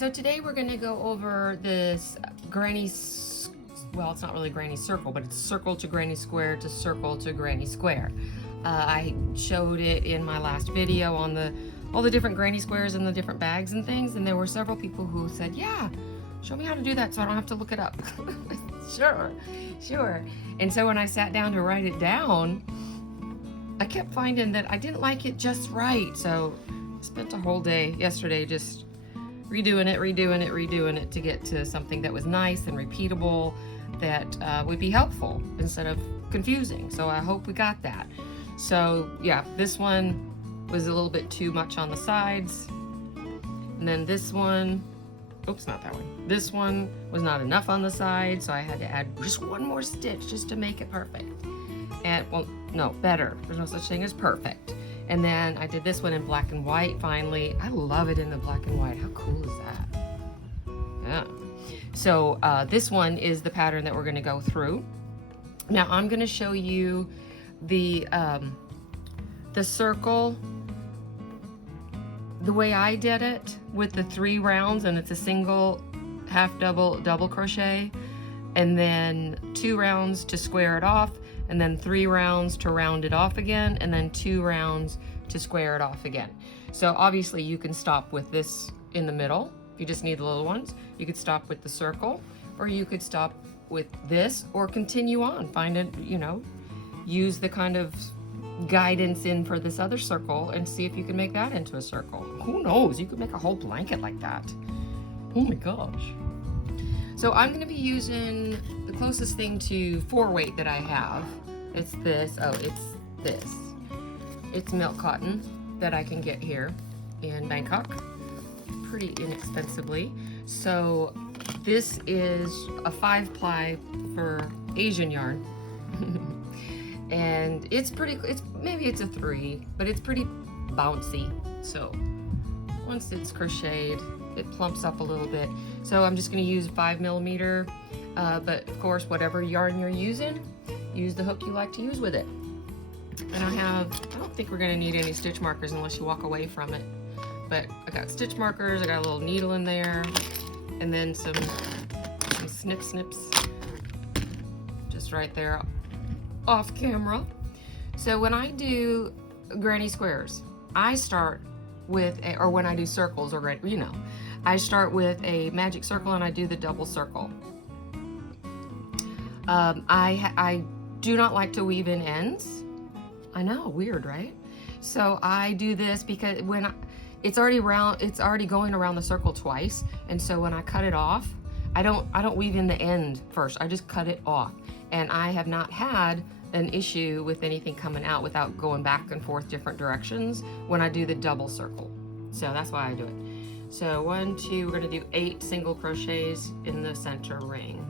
so today we're gonna go over this granny, well, it's not really granny circle, but it's circle to granny square to circle to granny square. I showed it in my last video on all the different granny squares and the different bags and things, and there were several people who said, yeah, show me how to do that so I don't have to look it up. Sure. And so when I sat down to write it down, I kept finding that I didn't like it just right. So I spent a whole day yesterday just redoing it to get to something that was nice and repeatable, that would be helpful instead of confusing. So I hope we got that. So yeah, this one was a little bit too much on the sides. And then this one, oops, not that one. This one was not enough on the side, so I had to add just one more stitch just to make it perfect. And, well, no, better. There's no such thing as perfect. And then I did this one in black and white finally. I love it in the black and white. How cool is that? Yeah. So this one is the pattern that we're gonna go through. Now I'm gonna show you the circle the way I did it with the 3 rounds, and it's a single, half double, double crochet, and then 2 rounds to square it off, and then 3 rounds to round it off again, and then 2 rounds to square it off again. So obviously you can stop with this in the middle. If you just need the little ones, you could stop with the circle, or you could stop with this, or continue on, find it, you know, use the kind of guidance in for this other circle and see if you can make that into a circle. Who knows, you could make a whole blanket like that. Oh my gosh. So I'm going to be using the closest thing to 4-weight that I have. It's this. It's milk cotton that I can get here in Bangkok pretty inexpensively. So this is a 5-ply for Asian yarn. And it's maybe it's a 3, but it's pretty bouncy. So once it's crocheted, it plumps up a little bit. So I'm just going to use 5mm, but of course, whatever yarn you're using, use the hook you like to use with it. And I don't think we're going to need any stitch markers unless you walk away from it. But I got stitch markers, I got a little needle in there, and then some snips, just right there off camera. So when I do granny squares, I start with or when I do circles, or you know, I start with a magic circle and I do the double circle. I do not like to weave in ends. I know, weird, right? So I do this because it's already going around the circle twice, and so when I cut it off, I don't weave in the end first. I just cut it off, and I have not had an issue with anything coming out without going back and forth different directions when I do the double circle. So that's why I do it. So 1, 2, we're going to do 8 single crochets in the center ring.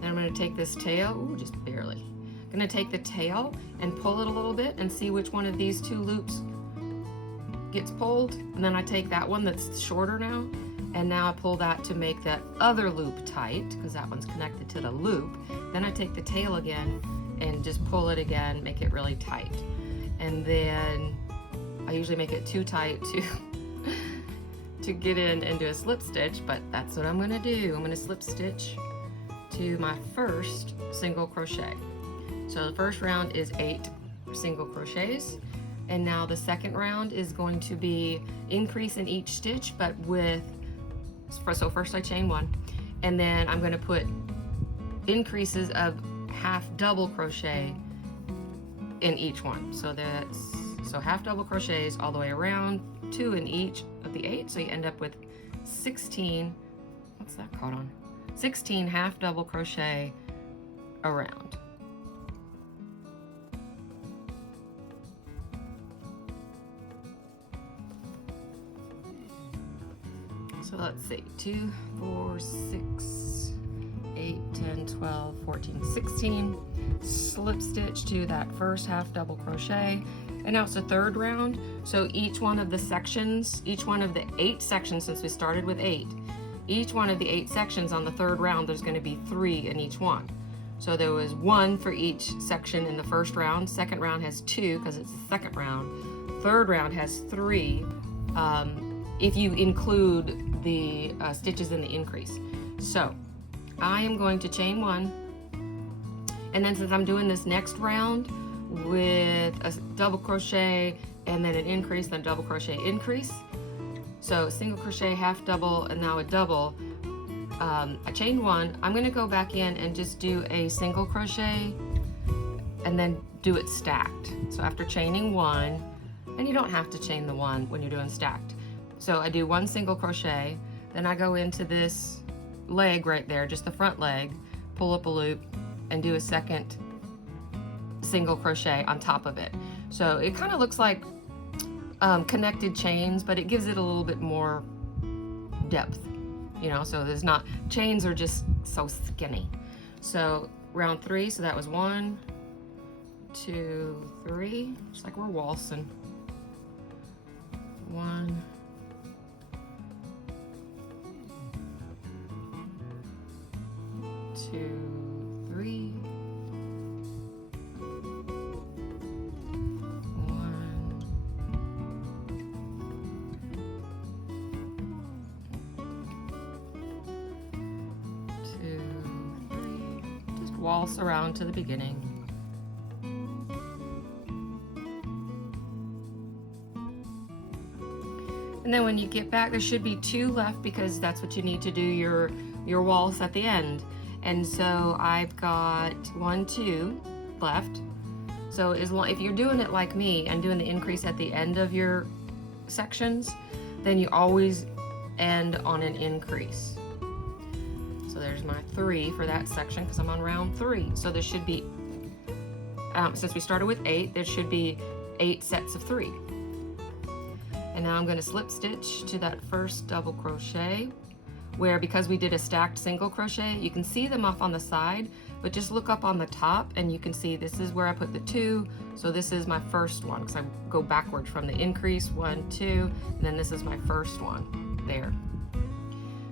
Then I'm going to take this tail, ooh, just barely. I'm going to take the tail and pull it a little bit and see which one of these 2 loops gets pulled. And then I take that one that's shorter now, and now I pull that to make that other loop tight, because that one's connected to the loop. Then I take the tail again and just pull it again, make it really tight. And then I usually make it too tight to get in and do a slip stitch, but that's what I'm going to do. I'm going to slip stitch to my first single crochet. So the first round is 8 single crochets, and now the second round is going to be increase in each stitch, but so first I chain 1, and then I'm going to put increases of half double crochet in each one. So half double crochets all the way around, 2 in each of the 8, so you end up with 16, what's that caught on? 16 half double crochet around. So let's see, 2, 4, 6, 8, 10, 12, 14, 16. Slip stitch to that first half double crochet. And now it's the third round. So each one of the sections, each one of the 8 sections, since we started with 8, each one of the 8 sections on the 3rd round, there's going to be 3 in each one. So there was 1 for each section in the 1st round. 2nd round has 2 because it's the 2nd round. 3rd round has 3 if you include the stitches in the increase. So I am going to chain 1, and then since I'm doing this next round with a double crochet and then an increase, then double crochet increase, so single crochet, half double, and now a double, I chained 1. I'm going to go back in and just do a single crochet and then do it stacked. So after chaining 1, and you don't have to chain the 1 when you're doing stacked. So I do 1 single crochet, then I go into this leg right there, just the front leg, pull up a loop, and do a 2nd single crochet on top of it. So it kind of looks like connected chains, but it gives it a little bit more depth, you know, so there's not, chains are just so skinny. So round 3, so that was 1, 2, 3, just like we're waltzing. 1, 2, 3, 1, 2, 3. Just waltz around to the beginning. And then when you get back, there should be 2 left because that's what you need to do your waltz at the end. And so I've got 1, 2 left. So if you're doing it like me and doing the increase at the end of your sections, then you always end on an increase. So there's my 3 for that section because I'm on round 3. So there should be, since we started with 8, there should be 8 sets of 3. And now I'm going to slip stitch to that first double crochet, where because we did a stacked single crochet, you can see them off on the side, but just look up on the top and you can see this is where I put the 2. So this is my first one because I go backward from the increase, 1, 2, and then this is my first one there.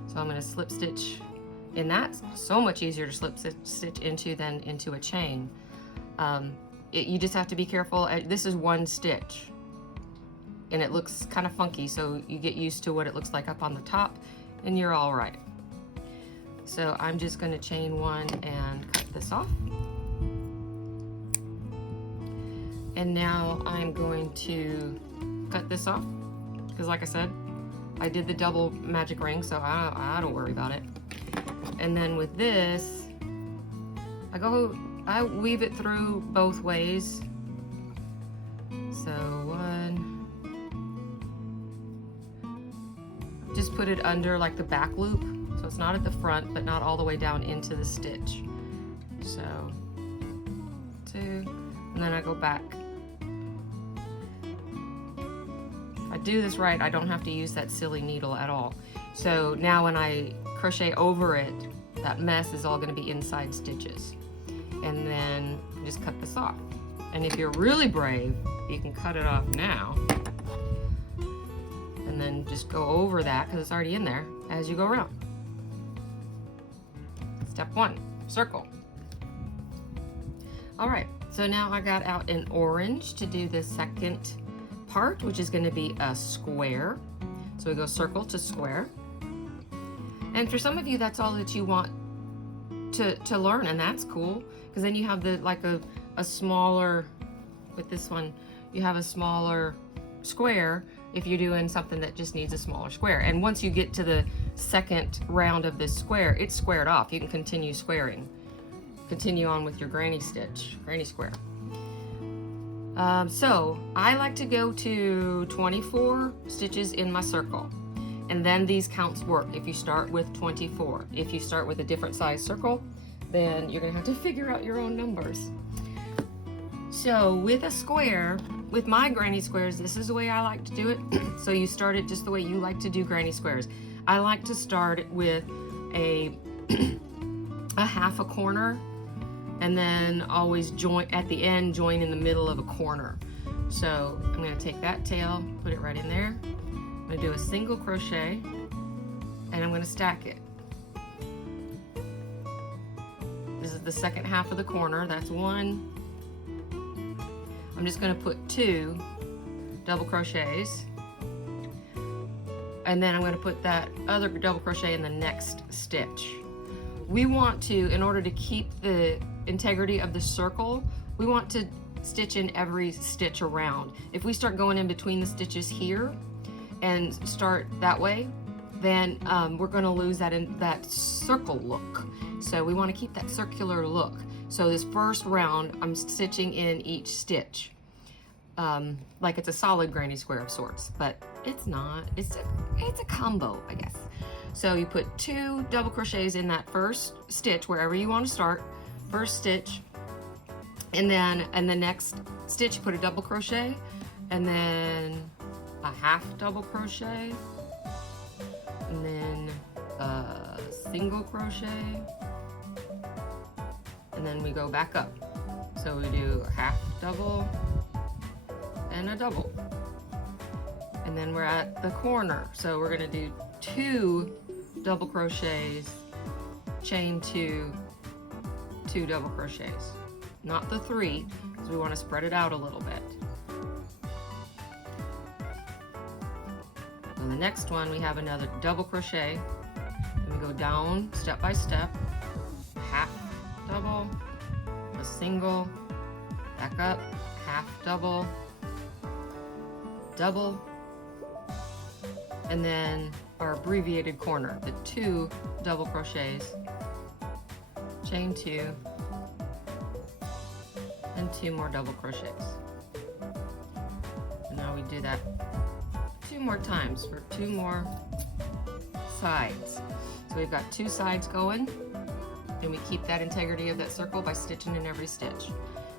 So I'm going to slip stitch in that. So much easier to slip stitch into than into a chain. You just have to be careful. This is 1 stitch. And it looks kind of funky, so you get used to what it looks like up on the top and you're all right. So I'm just going to chain 1 and cut this off. And now I'm going to cut this off because like I said, I did the double magic ring, so I don't worry about it. And then with this, I weave it through both ways. So 1, just put it under like the back loop, so it's not at the front but not all the way down into the stitch. So 2, and then I go back. If I do this right, I don't have to use that silly needle at all. So now when I crochet over it, that mess is all going to be inside stitches. And then just cut this off. And if you're really brave, you can cut it off now. And then just go over that because it's already in there as you go around. Step 1, circle. All right, so now I got out an orange to do the second part, which is going to be a square. So we go circle to square. And for some of you, that's all that you want to learn, and that's cool because then you have a smaller, with this one, you have a smaller square if you're doing something that just needs a smaller square. And once you get to the second round of this square, it's squared off. You can continue squaring. Continue on with your granny stitch, granny square. So I like to go to 24 stitches in my circle. And then these counts work if you start with 24. If you start with a different size circle, then you're gonna have to figure out your own numbers. So with a square, with my granny squares, this is the way I like to do it. So you start it just the way you like to do granny squares. I like to start with a half a corner and then always join at the end, join in the middle of a corner. So I'm gonna take that tail, put it right in there. I'm gonna do a single crochet and I'm going to stack it. This is the second half of the corner. That's one. I'm just going to put 2 double crochets, and then I'm going to put that other double crochet in the next stitch. We want to, in order to keep the integrity of the circle, we want to stitch in every stitch around. If we start going in between the stitches here and start that way, then we're going to lose that circle look. So we want to keep that circular look. So this first round, I'm stitching in each stitch like it's a solid granny square of sorts, but it's not. It's a combo, I guess. So you put 2 double crochets in that first stitch, wherever you want to start, first stitch, and then in the next stitch you put a double crochet, and then a half double crochet, and then a single crochet, and then we go back up. So we do a half double and a double, and then we're at the corner. So we're going to do 2 double crochets, chain 2, 2 double crochets, not the 3, because we want to spread it out a little bit. On the next one, we have another double crochet, and we go down step by step, half double, a single, back up, half double, double, and then our abbreviated corner, the 2 double crochets, chain 2, and 2 more double crochets. And now we do that 2 more times for 2 more sides. So we've got 2 sides going, and we keep that integrity of that circle by stitching in every stitch.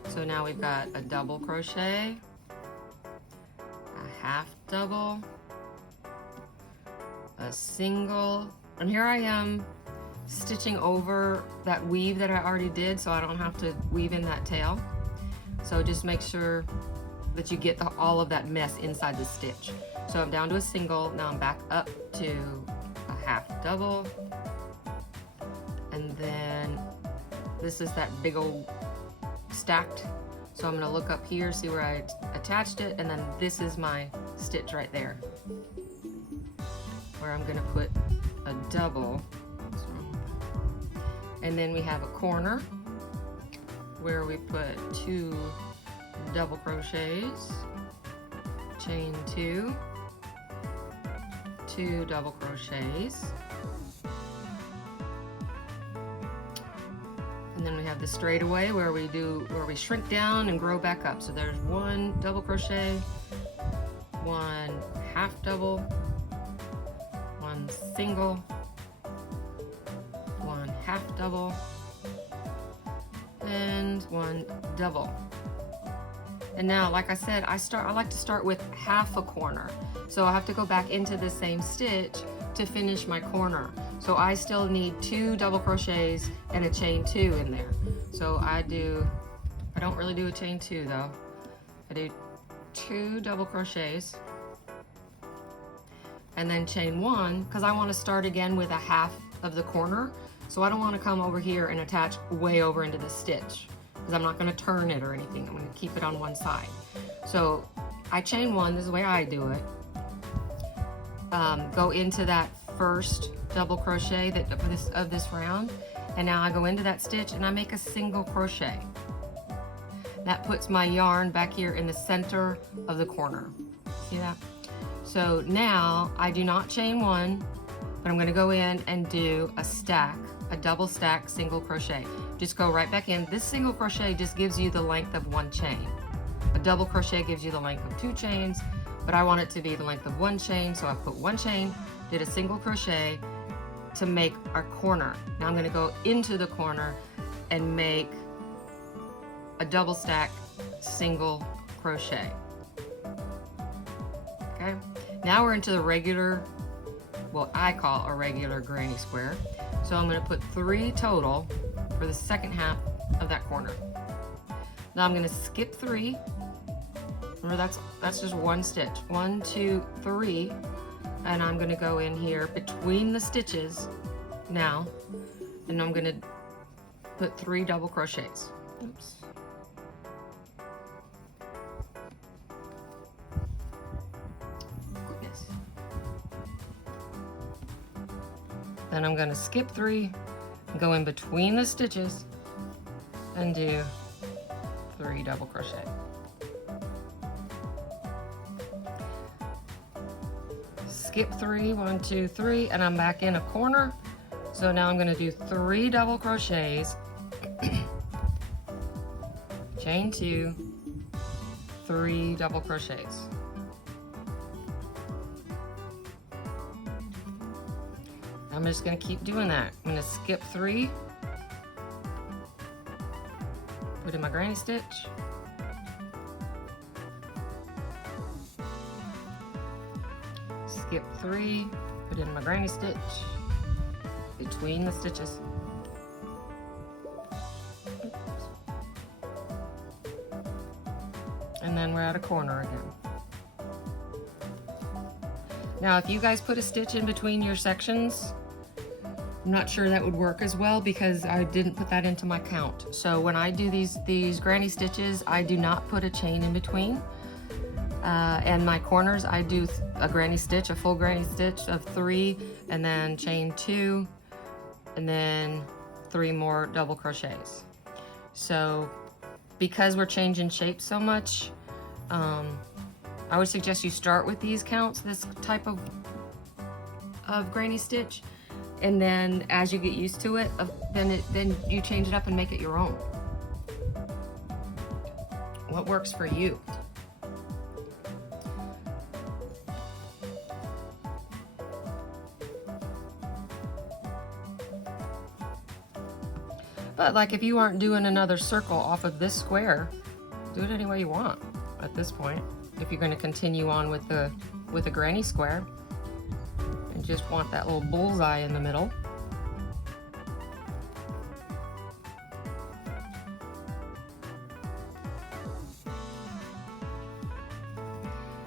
So now we've got a double crochet, a half double, a single, and here I am stitching over that weave that I already did, so I don't have to weave in that tail. So just make sure that you get all of that mess inside the stitch. So I'm down to a single, now I'm back up to a half double, and then this is that big old stacked. So I'm going to look up here, see where I attached it, and then this is my stitch right there, where I'm going to put a double. And then we have a corner where we put 2 double crochets, chain 2, 2 double crochets, and then we have the straightaway where we shrink down and grow back up. So there's 1 double crochet, 1 half double, 1 single, 1 half double, and 1 double. And now, like I said, I like to start with half a corner. So I have to go back into the same stitch to finish my corner. So I still need 2 double crochets and a chain 2 in there. So I don't really do a chain 2 though. I do 2 double crochets and then chain 1, because I want to start again with a half of the corner. So I don't want to come over here and attach way over into the stitch, because I'm not going to turn it or anything. I'm going to keep it on one side. So I chain 1, this is the way I do it. Go into that first double crochet of this round, and now I go into that stitch and I make a single crochet. That puts my yarn back here in the center of the corner. See that? So now I do not chain 1, but I'm going to go in and do a stack, a double stack single crochet. Just go right back in. This single crochet just gives you the length of 1 chain. A double crochet gives you the length of 2 chains, but I want it to be the length of 1 chain, so I put 1 chain, did a single crochet to make our corner. Now I'm going to go into the corner and make a double stack single crochet. Okay, now we're into the regular, what I call a regular granny square. So I'm going to put 3 total for the second half of that corner. Now I'm going to skip 3. Remember, that's just 1 stitch. 1, 2, 3. and I'm going to go in here between the stitches now, and I'm going to put 3 double crochets. Oops. Goodness. Then I'm going to skip 3, go in between the stitches, and do 3 double crochet. Skip 3, 1, 2, 3, and I'm back in a corner. So now I'm going to do 3 double crochets, chain 2, 3 double crochets. I'm just going to keep doing that. I'm going to skip 3, put in my granny stitch, skip 3, put in my granny stitch between the stitches. Oops. And then we're at a corner again. Now if you guys put a stitch in between your sections, I'm not sure that would work as well because I didn't put that into my count. So when I do these granny stitches, I do not put a chain in between. And my corners, I do a granny stitch, a full granny stitch of 3, and then chain 2, and then 3 more double crochets. So because we're changing shape so much, I would suggest you start with these counts, this type of granny stitch, and then as you get used to it, then you change it up and make it your own. What works for you? But like if you aren't doing another circle off of this square, do it any way you want at this point. If you're going to continue on with the granny square and just want that little bullseye in the middle.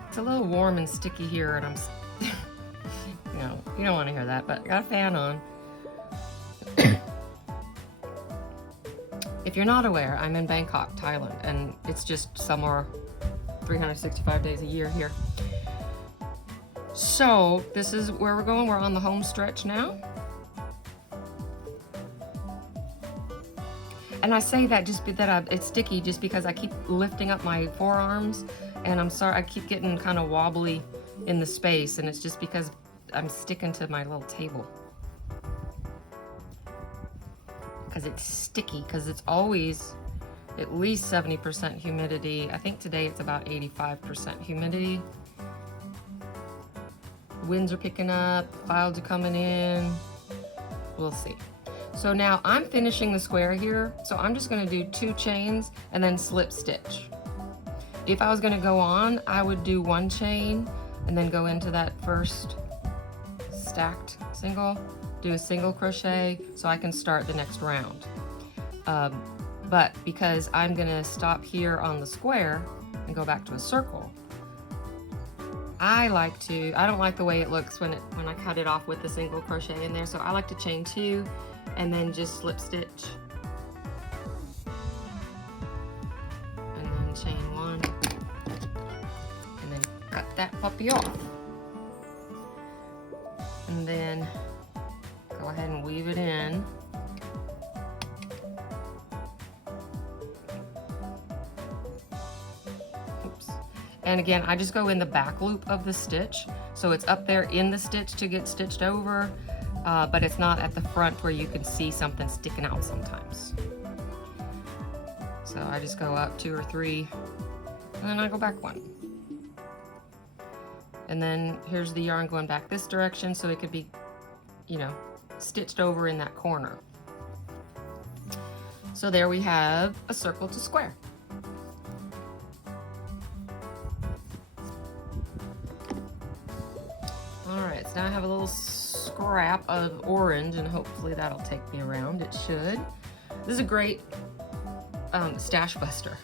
It's a little warm and sticky here, and I'm, you don't want to hear that, but I got a fan on. If you're not aware, I'm in Bangkok, Thailand, and it's just summer 365 days a year here. So this is where we're going. We're on the home stretch now. And I say that just that it's sticky just because I keep lifting up my forearms, and I'm sorry, I keep getting kind of wobbly in the space, and it's just because I'm sticking to my little table. Because it's sticky, because it's always at least 70% humidity. I think today it's about 85% humidity. Winds are picking up, clouds are coming in. We'll see. So now I'm finishing the square here, so I'm just going to do 2 chains and then slip stitch. If I was going to go on, I would do 1 chain and then go into that first stacked single, do a single crochet so I can start the next round. But because I'm going to stop here on the square and go back to a circle, I don't like the way it looks when I cut it off with the single crochet in there, so I like to chain 2 and then just slip stitch, and then chain 1, and then cut that puppy off, and then go ahead and weave it in. Oops. And again, I just go in the back loop of the stitch, so it's up there in the stitch to get stitched over, but it's not at the front where you can see something sticking out sometimes. So I just go up 2 or 3, and then I go back 1. And then here's the yarn going back this direction, so it could be, stitched over in that corner. So there we have a circle to square. Alright, so now I have a little scrap of orange, and hopefully that'll take me around. It should. This is a great stash buster,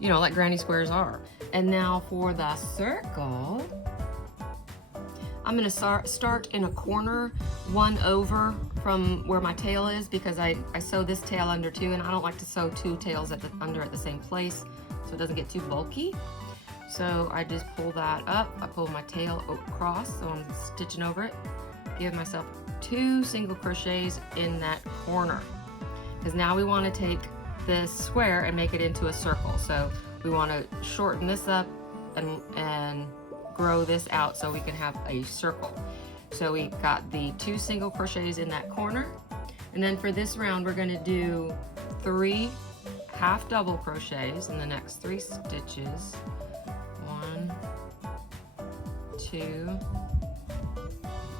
like granny squares are. And now for the circle, I'm going to start in a corner, one over from where my tail is, because I sew this tail under too, and I don't like to sew two tails under at the same place so it doesn't get too bulky. So I just pull that up, I pull my tail across, so I'm stitching over it, give myself 2 single crochets in that corner, because now we want to take this square and make it into a circle. So we want to shorten this up and grow this out so we can have a circle. So we got the 2 single crochets in that corner, and then for this round we're going to do 3 half double crochets in the next 3 stitches. 1, 2,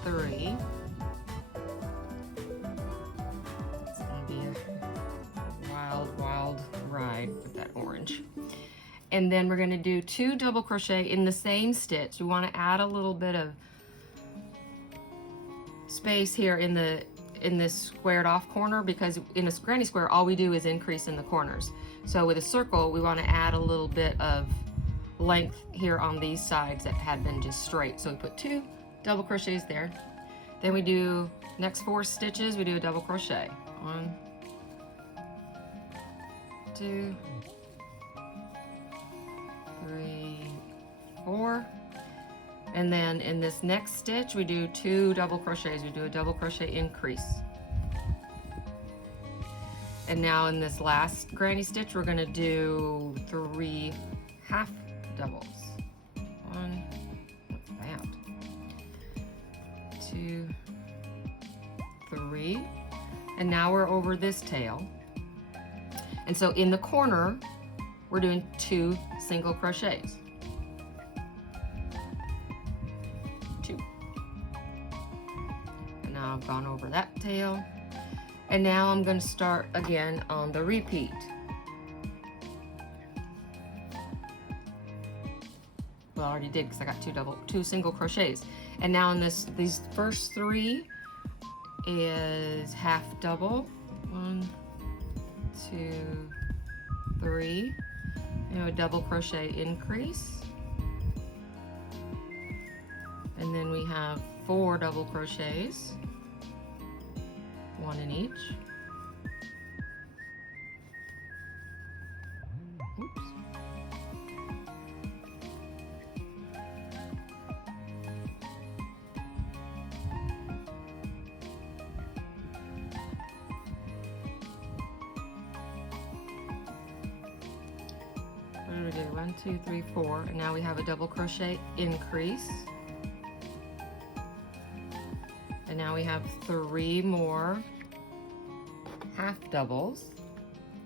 3. It's going to be a wild ride with that orange. And then we're going to do 2 double crochet in the same stitch. We want to add a little bit of space here in this squared off corner, because in a granny square all we do is increase in the corners. So with a circle we want to add a little bit of length here on these sides that had been just straight. So we put 2 double crochets there. Then we do next 4 stitches, we do a double crochet. 1, 2, 3, 4. And then in this next stitch we do 2 double crochets. We do a double crochet increase. And now in this last granny stitch we're going to do 3 half doubles. 1, what's that? 2, 3. And now we're over this tail. And so in the corner we're doing 2 single crochets. 2. And now I've gone over that tail. And now I'm going to start again on the repeat. Well, I already did because I got 2 single crochets. And now in these first 3 is half double. 1, 2, 3. A double crochet increase, and then we have 4 double crochets, 1 in each. Oops. We do 1, 2, 3, 4, and now we have a double crochet increase, and now we have 3 more half doubles,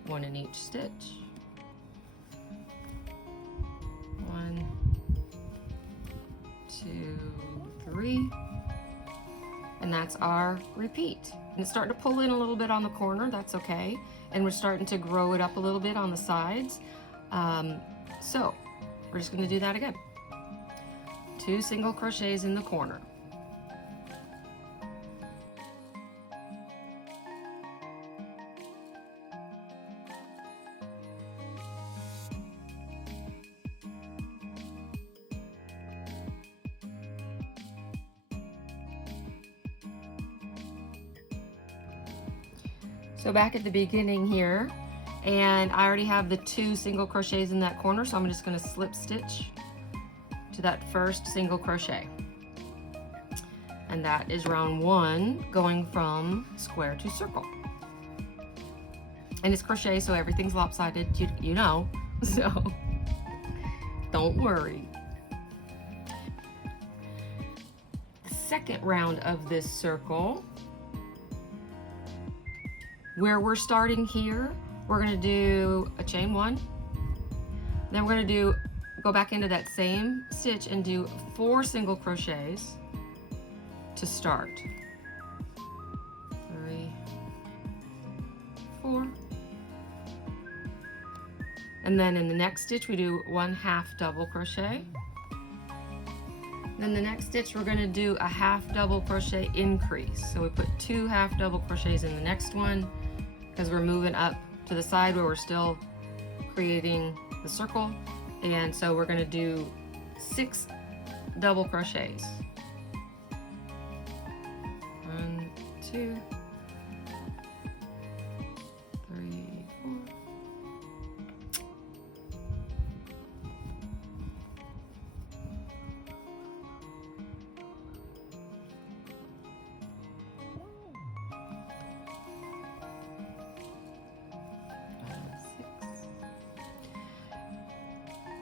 1 in each stitch. 1, 2, 3, and that's our repeat. And it's starting to pull in a little bit on the corner, that's okay, and we're starting to grow it up a little bit on the sides. So we're just going to do that again. 2 single crochets in the corner. So back at the beginning here, and I already have the 2 single crochets in that corner, so I'm just going to slip stitch to that first single crochet. And that is round 1, going from square to circle. And it's crochet, so everything's lopsided, you know, so don't worry. The second round of this circle, where we're starting here, we're going to do a chain 1, then we're going to go back into that same stitch and do 4 single crochets to start. 3, 4, and then in the next stitch we do 1 half double crochet. Then the next stitch we're going to do a half double crochet increase, so we put 2 half double crochets in the next one because we're moving up to the side where we're still creating the circle, and so we're going to do 6 double crochets. 2, 3, 4.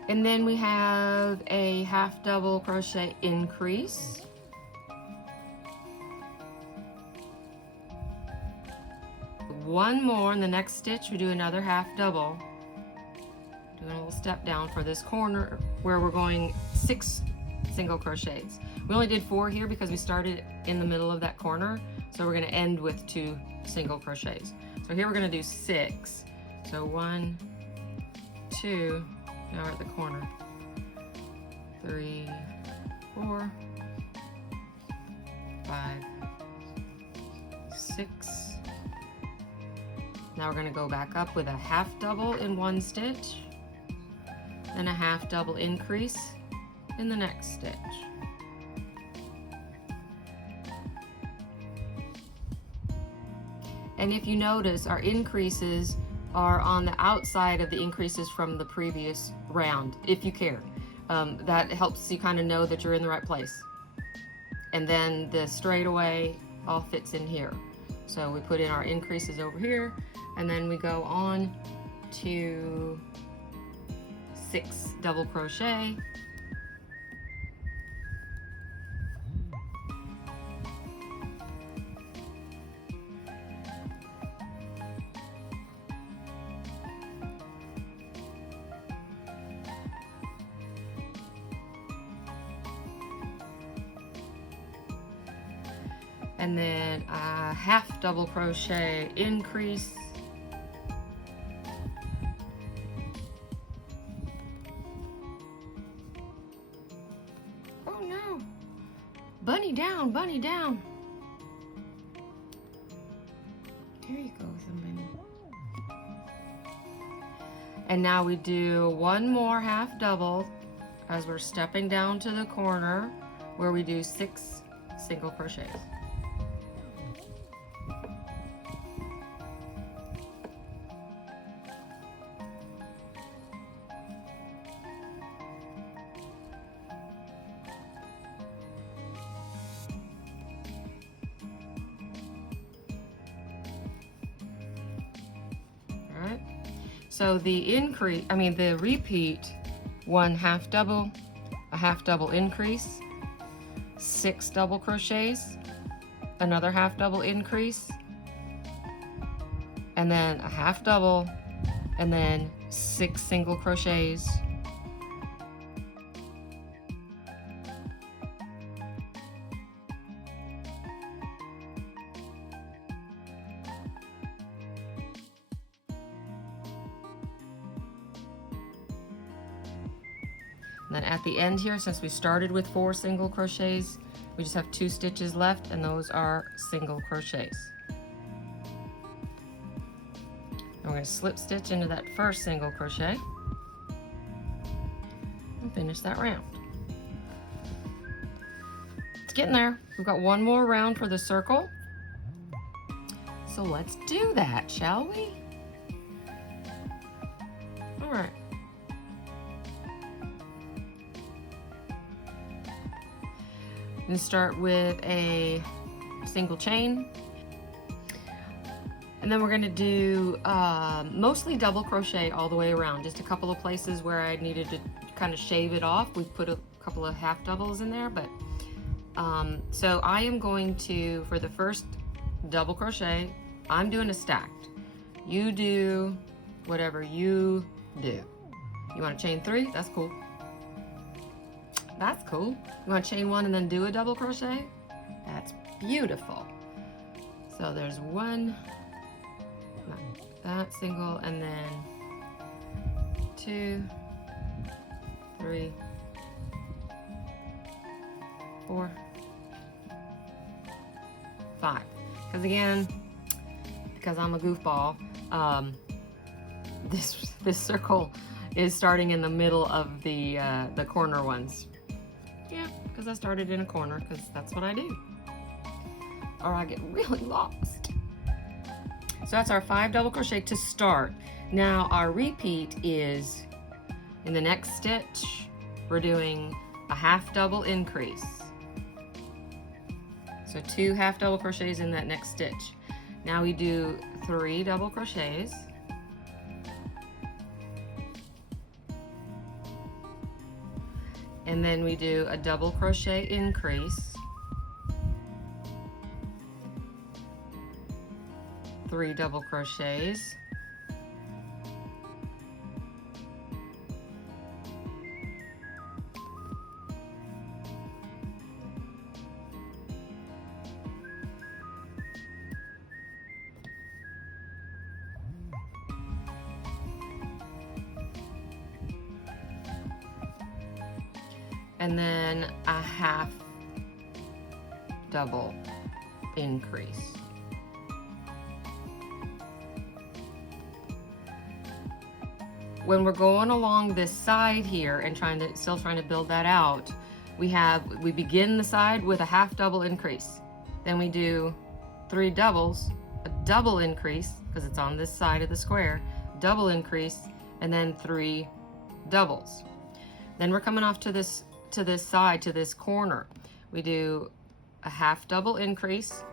And then we have a half double crochet increase. One more in the next stitch, we do another half double. Doing a little step down for this corner where we're going 6 single crochets. We only did 4 here because we started in the middle of that corner. So we're gonna end with 2 single crochets. So here we're gonna do 6. So 1, 2, now we're at the corner. 3, 4, 5, 6. Now we're going to go back up with a half double in one stitch, then a half double increase in the next stitch. And if you notice, our increases are on the outside of the increases from the previous round, if you care. That helps you kind of know that you're in the right place. And then the straightaway all fits in here. So we put in our increases over here, and then we go on to 6 double crochet. And then a half double crochet increase. Oh no! Bunny down, bunny down. There you go, somebody. And now we do one more half double as we're stepping down to the corner where we do 6 single crochets. So the repeat, 1 half double, a half double increase, 6 double crochets, another half double increase, and then a half double, and then 6 single crochets. And then at the end here, since we started with 4 single crochets, we just have 2 stitches left, and those are single crochets. And we're going to slip stitch into that first single crochet and finish that round. It's getting there. We've got one more round for the circle. So let's do that, shall we? All right. I'm going to start with a single chain, and then we're going to do mostly double crochet all the way around. Just a couple of places where I needed to kind of shave it off. We've put a couple of half doubles in there, but so I am going to, for the first double crochet, I'm doing a stacked. You do whatever you do. You want to chain 3? That's cool. That's cool. You want to chain 1 and then do a double crochet? That's beautiful. So there's 1, that single, and then 2, 3, 4, 5. Because I'm a goofball, this circle is starting in the middle of the corner ones. Yeah, because I started in a corner, because that's what I do. or I get really lost. So that's our 5 double crochet to start. Now our repeat is in the next stitch, we're doing a half double increase. So 2 half double crochets in that next stitch. Now we do 3 double crochets. And then we do a double crochet increase. 3 double crochets. And then a half double increase. When we're going along this side here and still trying to build that out, we begin the side with a half double increase. Then we do 3 doubles, a double increase, because it's on this side of the square, double increase, and then 3 doubles. Then we're coming off to this side, to this corner. We do a half double increase.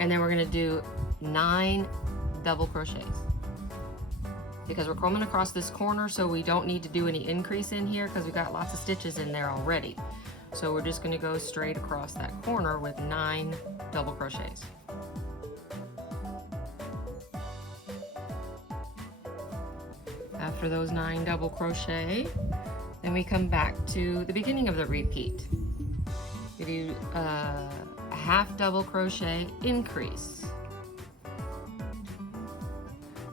And then we're going to do 9 double crochets. Because we're coming across this corner, so we don't need to do any increase in here because we've got lots of stitches in there already. So we're just going to go straight across that corner with 9 double crochets. After those 9 double crochet, then we come back to the beginning of the repeat. We do a half double crochet increase.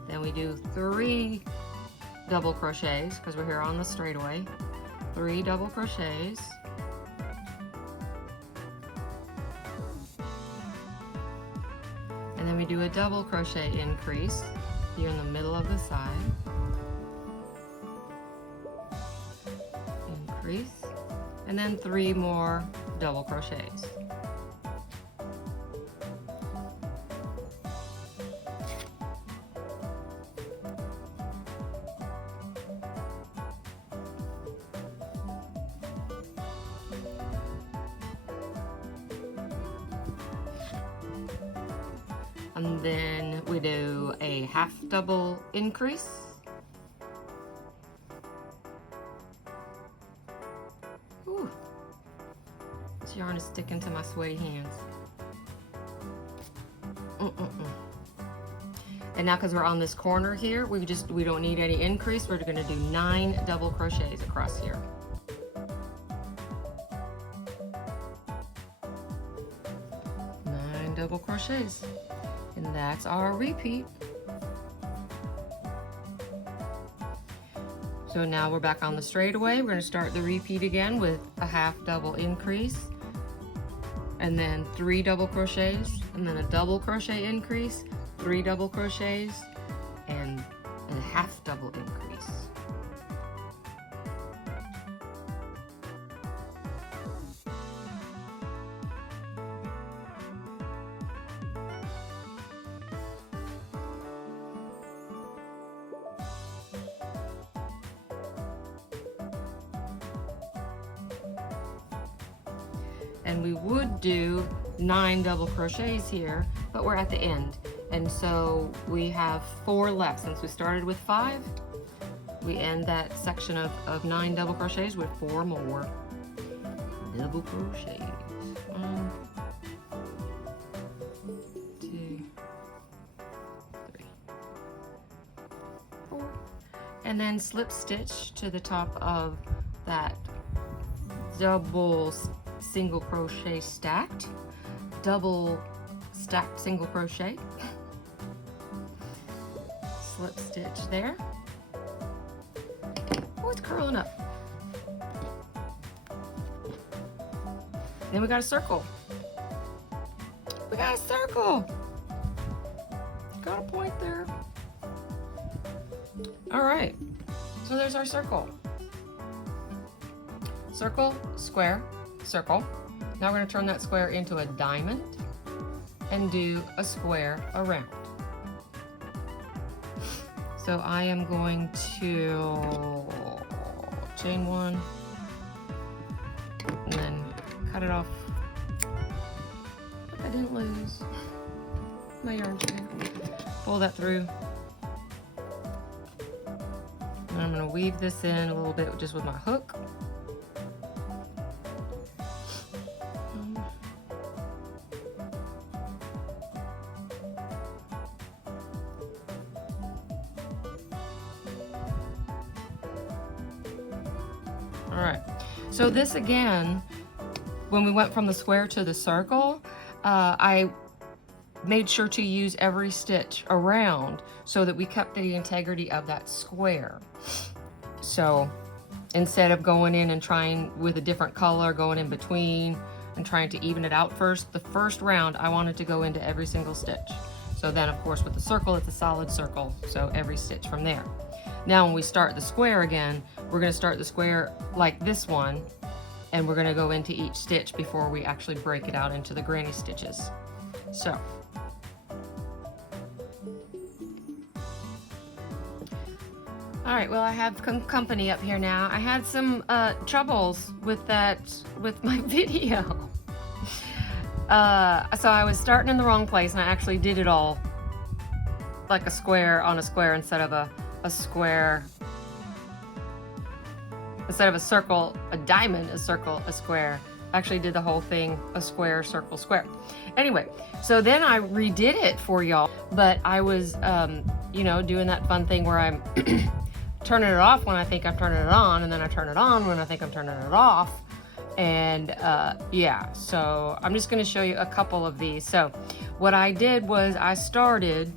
Then we do 3 double crochets because we're here on the straightaway. 3 double crochets. And then we do a double crochet increase here in the middle of the side. Increase. And then 3 more double crochets. And then we do a half double increase. Ooh, this yarn is sticking to my sweaty hands. And now because we're on this corner here, we don't need any increase. We're gonna do 9 double crochets across here. Double crochets, and that's our repeat. So now we're back on the straightaway. We're going to start the repeat again with a half double increase, and then 3 double crochets, and then a double crochet increase, 3 double crochets, and a half double increase. And we would do 9 double crochets here, but we're at the end. And so we have 4 left. Since we started with 5, we end that section of 9 double crochets with 4 more double crochets. 1, 2, 3, 4. And then slip stitch to the top of that double single crochet stacked, double stacked single crochet, slip stitch there. Oh, it's curling up. Then we got a circle. We got a circle. Got a point there. All right, So there's our circle. Circle, square, circle. Now we're going to turn that square into a diamond and do a square around. So I am going to chain one and then cut it off. Look, I didn't lose my yarn chain. Pull that through. And I'm going to weave this in a little bit just with my hook. All right, so this again, when we went from the square to the circle, I made sure to use every stitch around so that we kept the integrity of that square. So instead of going in and trying with a different color, going in between and trying to even it out first, the first round I wanted to go into every single stitch. So then of course with the circle, it's a solid circle, so every stitch from there. Now when we start the square again, we're going to start the square like this one, and we're going to go into each stitch before we actually break it out into the granny stitches. So all right, well, I have company up here now. I had some troubles with my video. So I was starting in the wrong place, and I actually did it all like a square on a square instead of a square. Instead of a circle, a diamond, a circle, a square. I actually did the whole thing, a square, circle, square. Anyway, so then I redid it for y'all, but I was, you know, doing that fun thing where I'm turning it off when I think I'm turning it on, and then I turn it on when I think I'm turning it off. And yeah, so I'm just gonna show you a couple of these. So what I did was I started,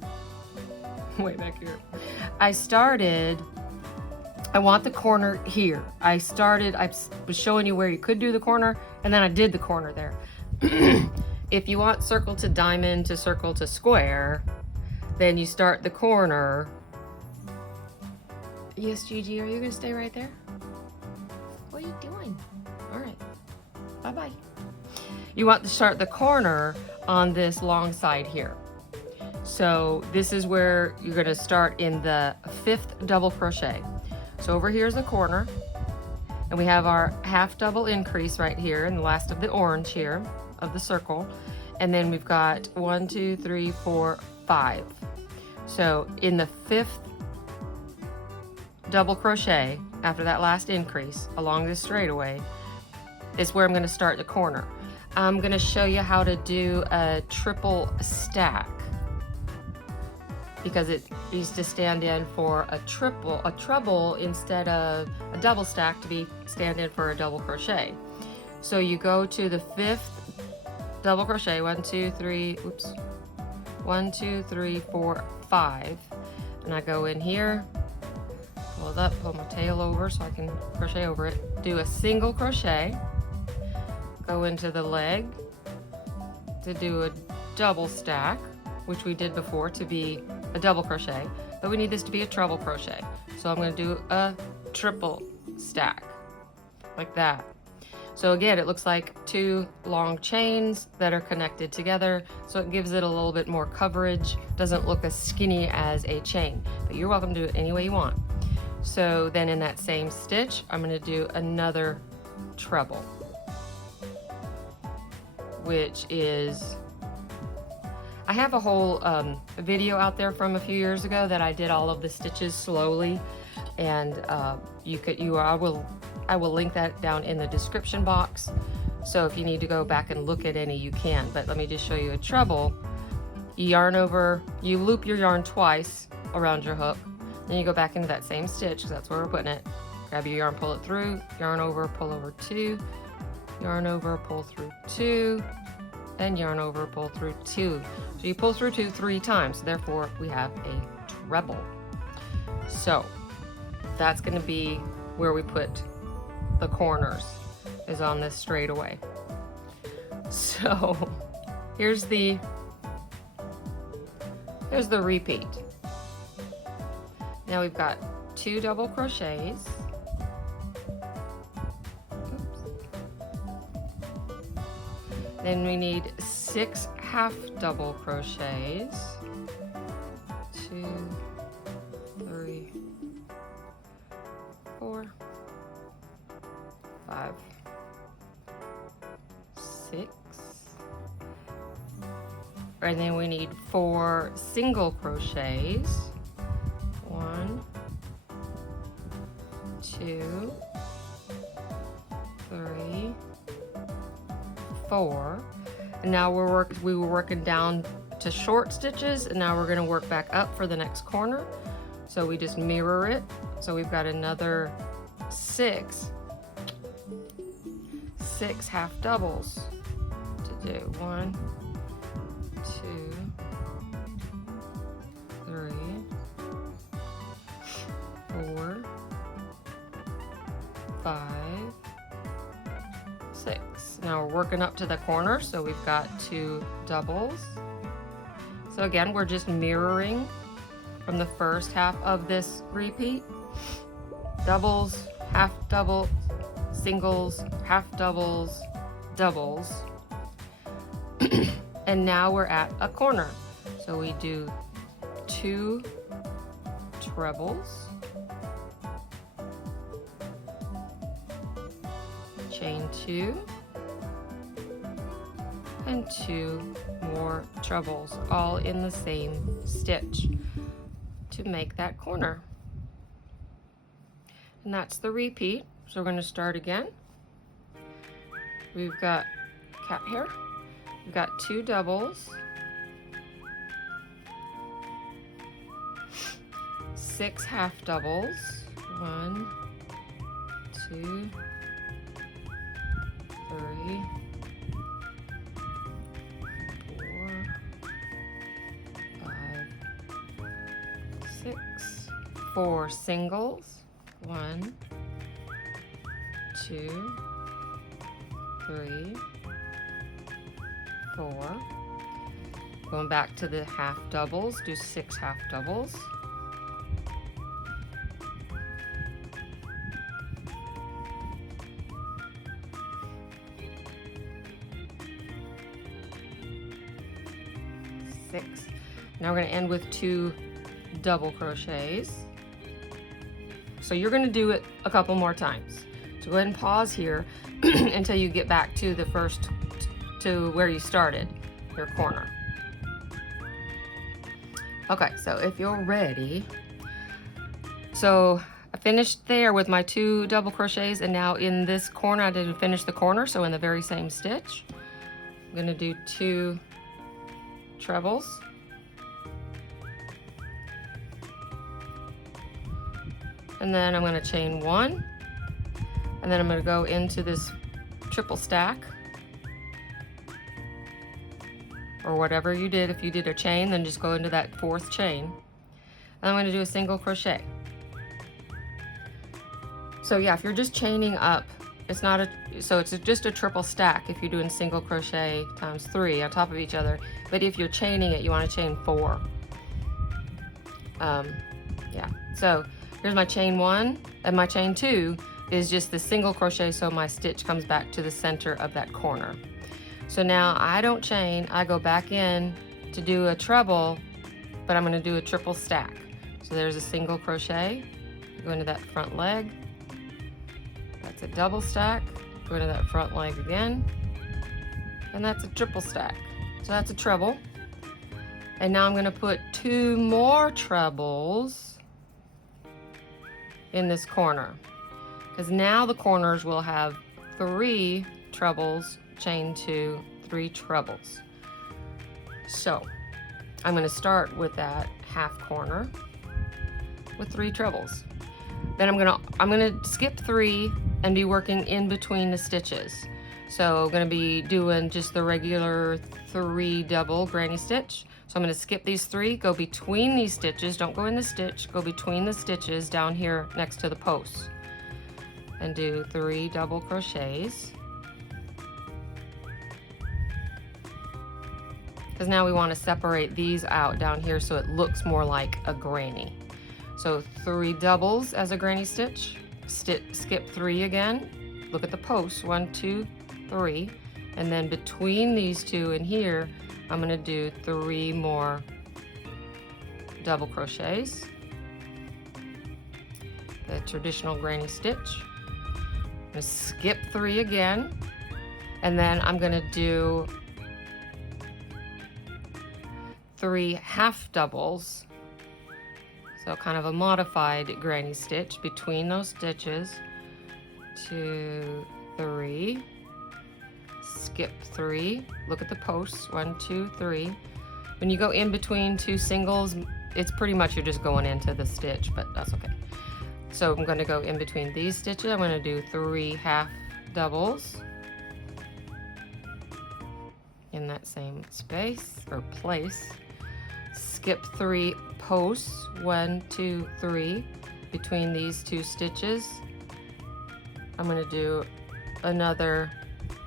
way back here, I want the corner here. I was showing you where you could do the corner, and then I did the corner there. If you want circle to diamond to circle to square, then you start the corner. Yes, Gigi, are you gonna stay right there? What are you doing? All right, bye-bye. You want to start the corner on this long side here. So this is where you're gonna start in the 5th double crochet. So over here is the corner, and we have our half double increase right here in the last of the orange here of the circle. And then we've got 1, 2, 3, 4, 5. So in the 5th double crochet after that last increase along this straightaway is where I'm going to start the corner. I'm going to show you how to do a triple stack, because it used to stand in for a treble instead of a double stack to stand in for a double crochet. So you go to the 5th double crochet, 1, 2, 3, 4, 5, and I go in here, pull it up, pull my tail over so I can crochet over it, do a single crochet, go into the leg to do a double stack, which we did before to be a double crochet, but we need this to be a treble crochet. So I'm going to do a triple stack like that. So again, it looks like 2 long chains that are connected together, so it gives it a little bit more coverage. Doesn't look as skinny as a chain, but you're welcome to do it any way you want. So then in that same stitch, I'm going to do another treble, which is, I have a whole video out there from a few years ago that I did all of the stitches slowly, and I will link that down in the description box. So if you need to go back and look at any, you can. But let me just show you a treble. You yarn over, you loop your yarn twice around your hook, then you go back into that same stitch because that's where we're putting it. Grab your yarn, pull it through, yarn over, pull over 2, yarn over, pull through 2, and yarn over, pull through 2. So you pull through 2 3 times, so therefore we have a treble. So that's going to be where we put the corners, is on this straightaway. So here's the repeat. Now we've got 2 double crochets. Oops. Then we need 6 half double crochets. 2, 3, 4, 5, 6. And then we need 4 single crochets. 1, 2, 3, 4. And now we were working down to short stitches, and now we're going to work back up for the next corner. So we just mirror it. So we've got another 6 half doubles to do. 1, 2, 3, 4, 5, 6. Now we're working up to the corner, so we've got 2 doubles. So again, we're just mirroring from the first half of this repeat. Doubles, half double, singles, half doubles, doubles. And now we're at a corner. So we do 2 trebles, chain 2, and 2 more trebles, all in the same stitch to make that corner. And that's the repeat. So we're going to start again. We've got cat hair. We've got 2 doubles, 6 half doubles, 1, 2, 3, 4, 5, 6, 4 singles, 1, 2, 3, 4. Going back to the half doubles, do 6 half doubles. Now we're going to end with 2 double crochets. So you're going to do it a couple more times. So go ahead and pause here until you get back to the first, to where you started, your corner. Okay, so if you're ready, so I finished there with my 2 double crochets, and now in this corner I didn't finish the corner, so in the very same stitch I'm going to do 2 trebles, and then I'm going to chain 1, and then I'm going to go into this triple stack, or whatever you did. If you did a chain, then just go into that 4th chain, and I'm going to do a single crochet. So yeah, if you're just chaining up, it's not a, so it's just a triple stack if you're doing single crochet times 3 on top of each other. But if you're chaining it, you want to chain 4. Yeah, so here's my chain 1, and my chain 2 is just the single crochet, so my stitch comes back to the center of that corner. So now I don't chain, I go back in to do a treble, but I'm going to do a triple stack. So there's a single crochet, go into that front leg, that's a double stack, go into that front leg again, and that's a triple stack. So that's a treble. And now I'm going to put 2 more trebles in this corner, because now the corners will have 3 trebles, chain 2, 3 trebles. So I'm going to start with that half corner with 3 trebles. Then I'm going to skip 3 and be working in between the stitches. So I'm going to be doing just the regular 3 double granny stitch. So I'm going to skip these 3, go between these stitches, don't go in the stitch, go between the stitches down here next to the posts, and do 3 double crochets. Because now we want to separate these out down here so it looks more like a granny. So 3 doubles as a granny stitch, skip 3 again, look at the posts, 1, 2, 3, and then between these two and here, I'm gonna do 3 more double crochets, the traditional granny stitch. I'm gonna skip 3 again, and then I'm gonna do 3 half doubles, so kind of a modified granny stitch between those stitches. 2, 3, skip 3, look at the posts, 1, 2, 3. When you go in between 2 singles, it's pretty much you're just going into the stitch, but that's okay. So I'm going to go in between these stitches. I'm going to do 3 half doubles in that same space or place. Skip 3 posts, 1, 2, 3, between these 2 stitches. I'm going to do another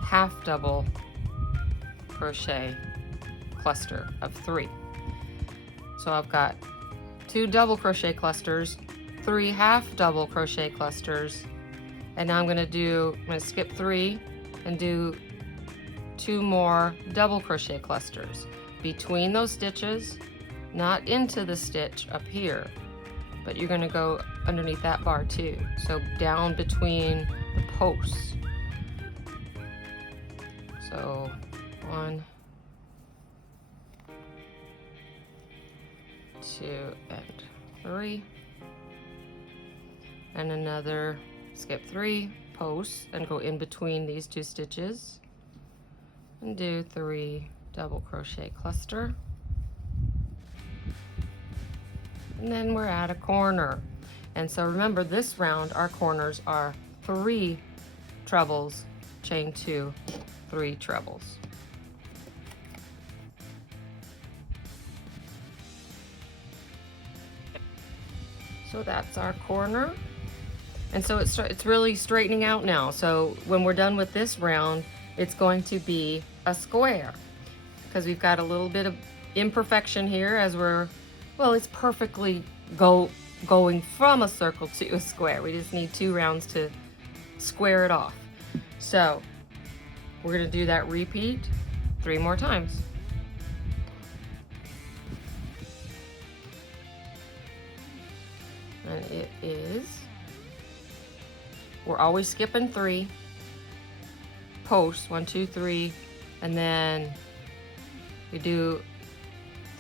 half double crochet cluster of 3. So I've got 2 double crochet clusters, 3 half double crochet clusters, and now I'm going to skip 3 and do 2 more double crochet clusters between those stitches, not into the stitch up here, but you're going to go underneath that bar too, so down between the posts. So 1, 2, and 3, and another skip 3 posts and go in between these 2 stitches and do 3 double crochet cluster, and then we're at a corner. And so remember, this round our corners are 3 trebles, chain 2, 3 trebles. So that's our corner. And so it's really straightening out now. So when we're done with this round, it's going to be a square, because we've got a little bit of imperfection here as it's perfectly going from a circle to a square. We just need 2 rounds to square it off. So we're going to do that repeat 3 more times. And it is, we're always skipping 3 posts, 1, 2, 3, and then we do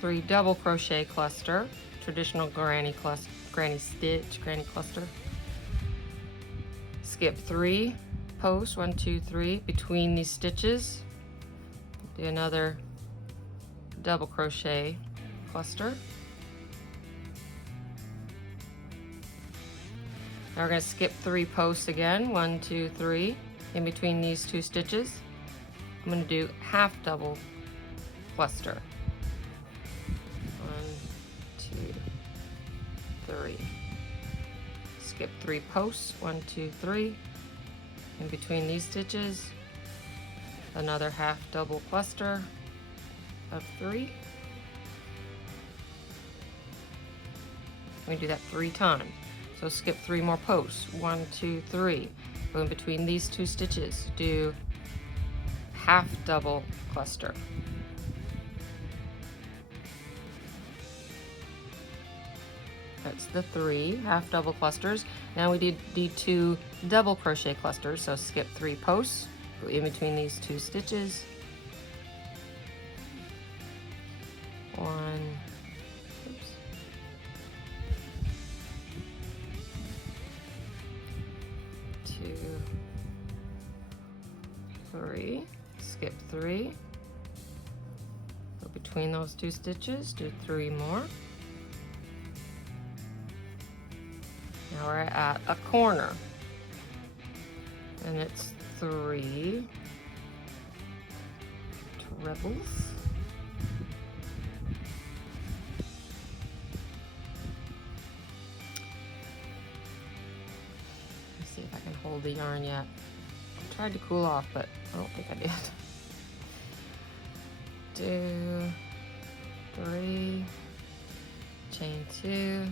3 double crochet cluster, traditional granny stitch, granny cluster. Skip 3 posts, 1, 2, 3, between these stitches. Do another double crochet cluster. Now we're going to skip 3 posts again, 1, 2, 3, in between these 2 stitches. I'm going to do half double cluster. 1, 2, 3. Skip 3 posts, 1, 2, 3, in between these stitches. Another half double cluster of 3. We do that 3 times. So skip 3 more posts, 1, 2, 3. Go in between these 2 stitches, do half double cluster. That's the 3 half double clusters. Now we need 2 double crochet clusters, so skip 3 posts, go in between these 2 stitches. 1, 2, 3, skip 3, go between those 2 stitches, do 3 more. Now we're at a corner, and it's 3 trebles. Let's see if I can hold the yarn yet. I tried to cool off, but I don't think I did. 2, 3, chain 2,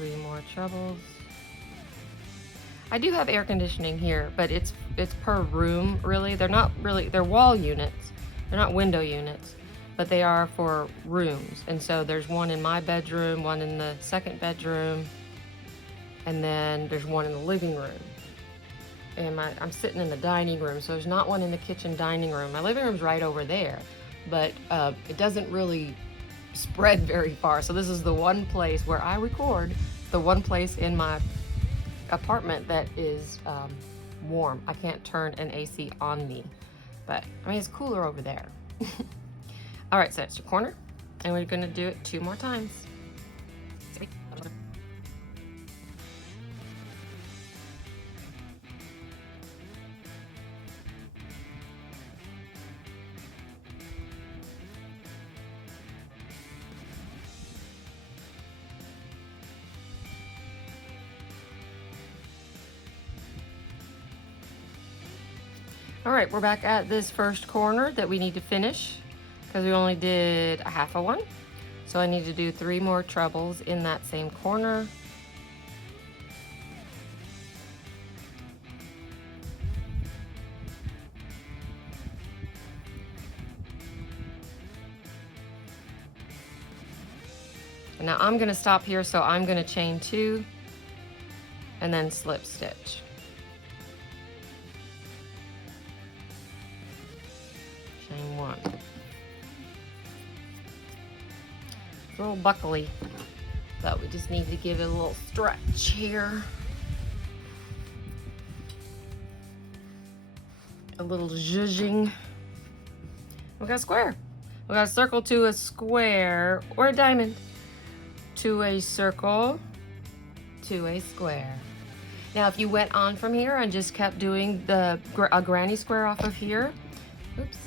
3 more trebles. I do have air conditioning here, but it's per room, really. They're not really, they're wall units. They're not window units, but they are for rooms. And so there's one in my bedroom, one in the second bedroom, and then there's one in the living room. And I'm sitting in the dining room, so there's not one in the kitchen dining room. My living room's right over there, but it doesn't really spread very far. So this is the one place where I record, the one place in my apartment that is warm. I can't turn an AC on me, but I mean, it's cooler over there. All right, so it's your corner, and we're gonna do it 2 more times. All right, we're back at this first corner that we need to finish because we only did a half of one. So I need to do 3 more trebles in that same corner. And now I'm gonna stop here, so I'm gonna chain 2 and then slip stitch. Chain 1. It's a little buckly, but we just need to give it a little stretch here. A little zhuzhing. We got a square. We got a circle to a square, or a diamond to a circle to a square. Now if you went on from here and just kept doing a granny square off of here, oops,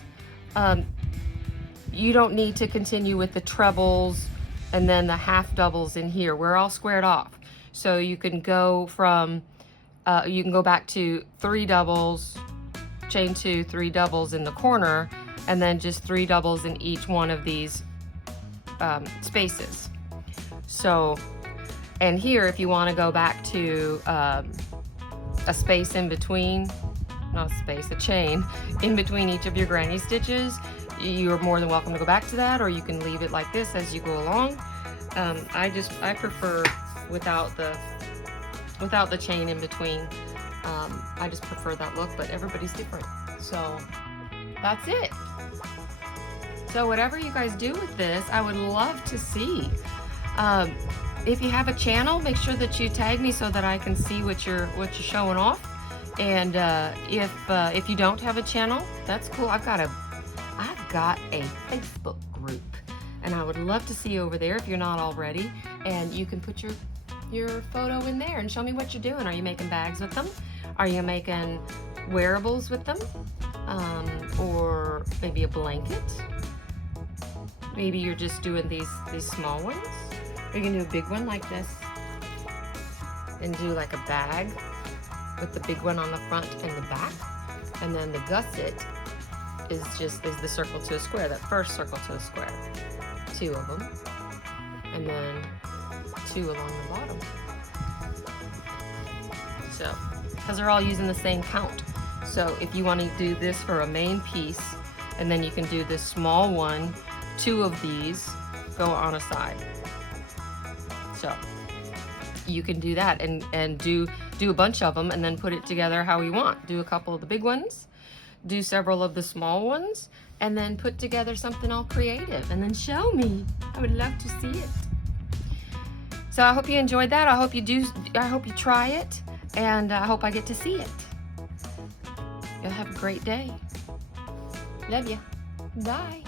you don't need to continue with the trebles and then the half doubles in here. We're all squared off. So you can go from, you can go back to 3 doubles, chain 2, 3 doubles in the corner, and then just 3 doubles in each one of these spaces. So, and here, if you want to go back to a space in between, not a space, a chain in between each of your granny stitches, you're more than welcome to go back to that, or you can leave it like this as you go along. I prefer without the chain in between. I just prefer that look, but everybody's different. So that's it. So whatever you guys do with this, I would love to see. If you have a channel, make sure that you tag me so that I can see what you're showing off. And if you don't have a channel, that's cool. I've got a Facebook group, and I would love to see you over there if you're not already. And you can put your photo in there and show me what you're doing. Are you making bags with them? Are you making wearables with them? Or maybe a blanket? Maybe you're just doing these small ones. Or you can do a big one like this and do like a bag with the big one on the front and the back. And then the gusset is the circle to a square, that first circle to a square. 2 of them. And then 2 along the bottom. So, because they're all using the same count. So if you want to do this for a main piece, and then you can do this small one, 2 of these go on a side. So you can do that and do a bunch of them and then put it together how you want. Do a couple of the big ones, do several of the small ones, and then put together something all creative and then show me. I would love to see it. So I hope you enjoyed that. I hope you try it, and I hope I get to see it. You'll have a great day. Love you. Bye.